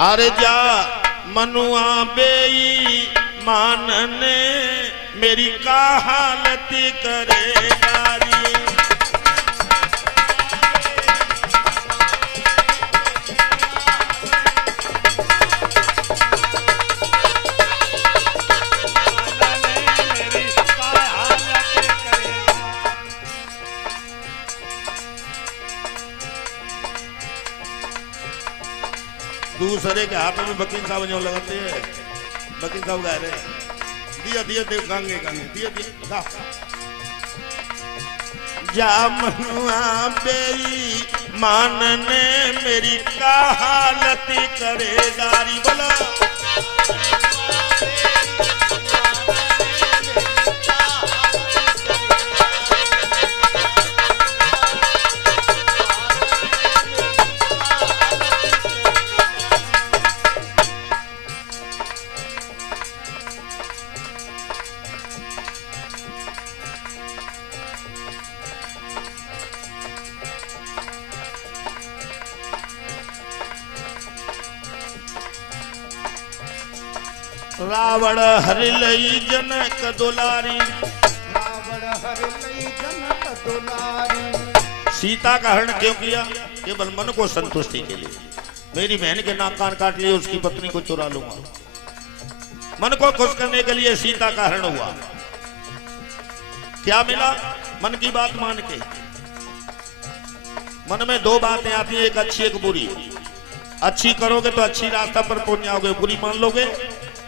अरे जा मनुआ बेई मानने मेरी का हालत करेगारी। दूसरे के हाथ में वकील साहब जो लगाते हैं, वकील साहब गा रहे दिया दिया देव गांगे गांगे दिया दिया जा मनुआ बेई मानने मेरी का हालत करेगारी। बोला रावण हरि लई जनक दुलारी, रावण हरि लई जनक दुलारी। सीता का हरण क्यों किया? केवल मन को संतुष्टि के लिए। मेरी बहन के नाक कान काट लिए, उसकी पत्नी को चुरा लूंगा। मन को खुश करने के लिए सीता का हरण हुआ। क्या मिला? मन की बात मान के। मन में दो बातें आती हैं, एक अच्छी एक बुरी। अच्छी करोगे तो अच्छी रास्ता पर पहुंच जाओगे, बुरी मान लोगे।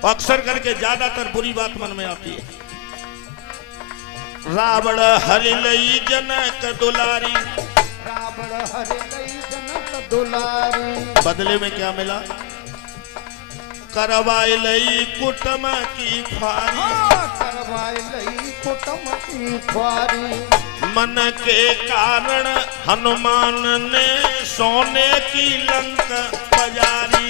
अक्सर करके ज्यादातर बुरी बात मन में आती है। रावण हरि लई जनक दुलारी, रावण हरि लई जनक दुलारी। बदले में क्या मिला? करवाई लई कुटुम की फारी, करवाई लई कुटुम की फारी। मन के कारण हनुमान ने सोने की लंक बजारी।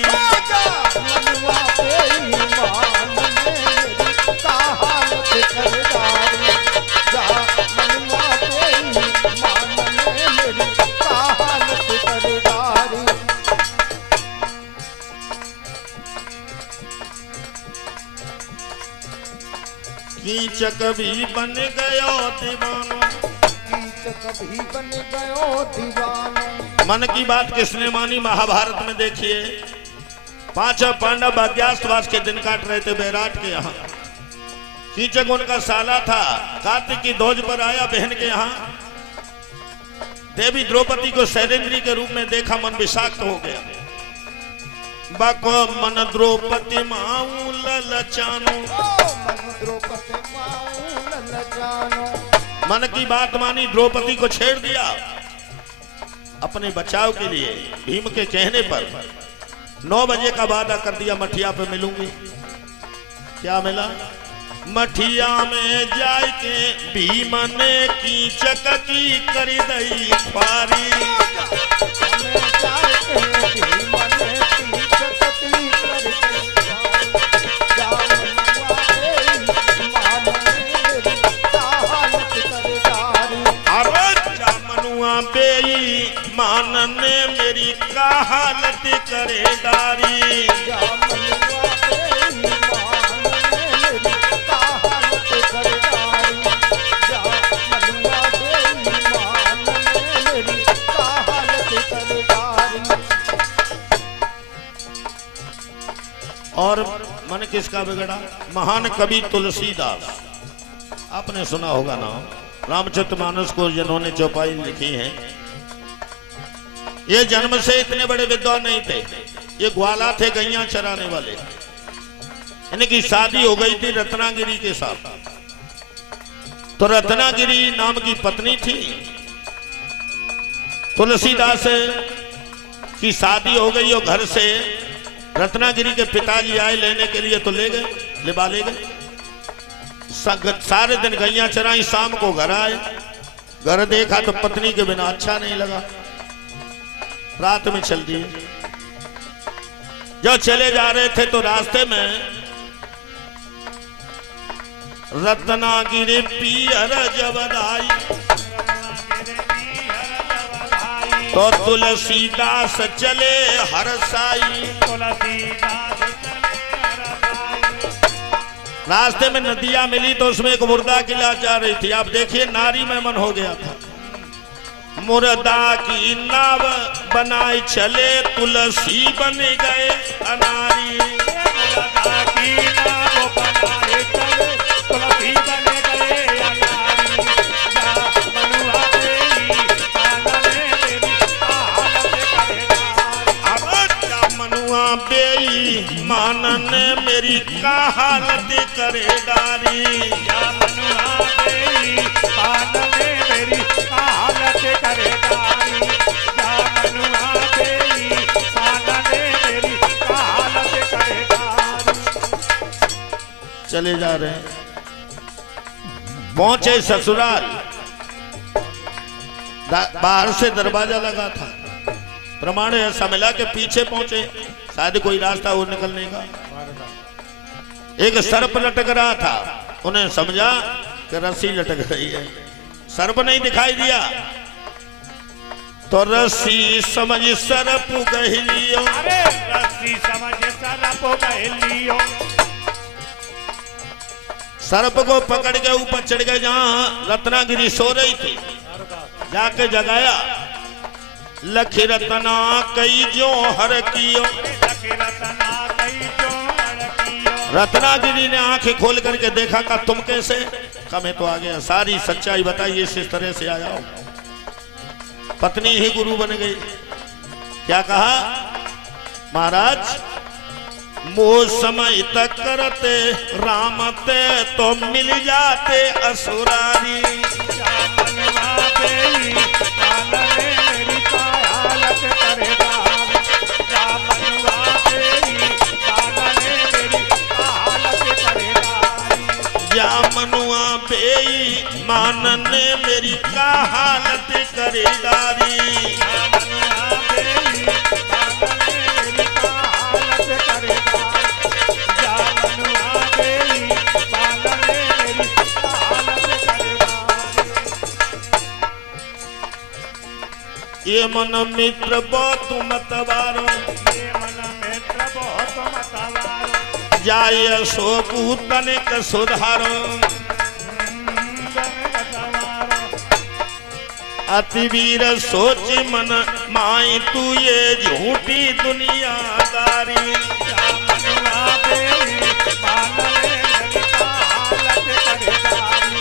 मनुआ बेई मानने मेरी का हालत करेगारी। जा मनुआ बेई मानने मेरी का हालत करेगारी। कीचक भी बन गयो दीवानो, कीचक भी बन गयो दीवानो। मन की बात किसने मानी? महाभारत में देखिए, पांचों पांडव अज्ञातवास के दिन काट रहे थे बैराट के यहाँ। कीचक उनका साला था। कार्तिक की दोज पर आया बहन के यहाँ। देवी द्रौपदी को शैलेंद्री के रूप में देखा, मन विषाक्त हो गया। बको मन द्रौपदी माऊ ललचानो, मन द्रौपदी माऊ ललचानो। मन की बात मानी, द्रौपदी को छेड़ दिया। अपने बचाव के लिए भीम के कहने पर 9 बजे का वादा कर दिया, मठिया पे मिलूंगी। क्या मिला? मठिया में जाए के भीम ने कीचक की कर दई फारी। मानने मेरी का हालत करेगारी। और मन किसका बिगड़ा? महान कवि तुलसीदास, आपने सुना होगा ना, रामचरितमानस को जिन्होंने चौपाई लिखी है। ये जन्म से इतने बड़े विद्वान नहीं थे। ये ग्वाला थे, गैया चराने वाले। इनकी शादी हो गई थी रत्नागिरी के साथ। तो रत्नागिरी नाम की पत्नी थी। तुलसीदास की शादी हो गई और घर से रत्नागिरी के पिताजी आए लेने के लिए, तो ले गए, लिबा ले गए। सारे दिन गैया चराई, शाम को घर आए। घर देखा तो पत्नी के बिना अच्छा नहीं लगा। रात में चल दिए। जब चले जा रहे थे तो रास्ते में रत्नागिरी पियर जब आई, तो तुलसीदास चले हर साई। तुलसीदास चले हर साई। रास्ते में नदियां मिली तो उसमें एक मुर्दा की लाश जा रही थी। आप देखिए नारी में मन हो गया था। मुर्दा की नाव बनाए चले तुलसी बन गए अनारी। मुर्दा की नाव बनाए चले तुलसी बन गए अनारी। जा मनुआ तेरी पालने मेरी हालत करेदारी। अब जा मनुआ बेई मानन मेरी का हालत करेदारी। या मनुआ तेरी पालने मेरी हालत करेदारी। या मनुआ तेरी पालने मेरी हालत करेदारी। चले जा रहे हैं। पहुंचे ससुराल। बाहर से दरवाजा लगा था। प्रमाण ऐसा मिला कि पीछे पहुंचे, शायद कोई रास्ता हो निकलने का। एक सर्प लटक रहा था। उन्हें समझा कि रस्सी लटक रही है। सर्प नहीं दिखाई दिया तो रस्सी समझ सर्प गहलियो। अरे रस्सी समझ सरप गहलियो। सर्प को पकड़ के ऊपर चढ़ गए जहां रत्नागिरी सो रही थी। जाके जगाया। लखी रतना कई जो हर कियो। लखी रतना कई जो हर कियो। रत्नागिरी ने आंखें खोल करके देखा का तुम कैसे? कमे तो आ गया। सारी सच्चाई बताइए। इस तरह से आया हो। पत्नी ही गुरु बन गई। क्या कहा? महाराज मोह समय तक करते रामते तो मिल जाते असुरारी। या मनुआ तेरी पालने मेरी हालत करेदारी। या मनुआ तेरी पालने मेरी हालत करेदारी। या मनुआ बेई मानन मेरी का हालत करेदारी। या मनुआ तेरी पालने मेरी हालत करेदारी। या मनुआ तेरी पालने मेरी हालत करेदारी। ये मन मित्र बहुत मतवारो। ये मन मित्र बहुत मतवारो। जाय सो पूतनिक सुधारो। अति वीर सोच मन माई तू ये झूठी दुनियादारी। या मनुआ तेरी पालने मेरी हालत करेदारी।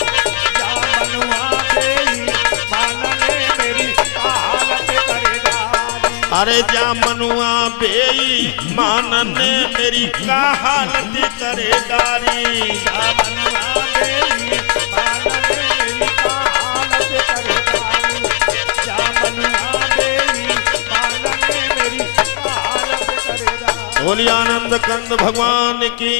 या मनुआ तेरी पालने मेरी हालत करेदारी। अरे जा मनुआ बेई मानन मेरी का हालत करेदारी। या मनुआ तेरी पालने मेरी हालत करेदारी। या मनुआ तेरी पालने मेरी हालत करेदारी। बोलिए आनंद कंद भगवान की।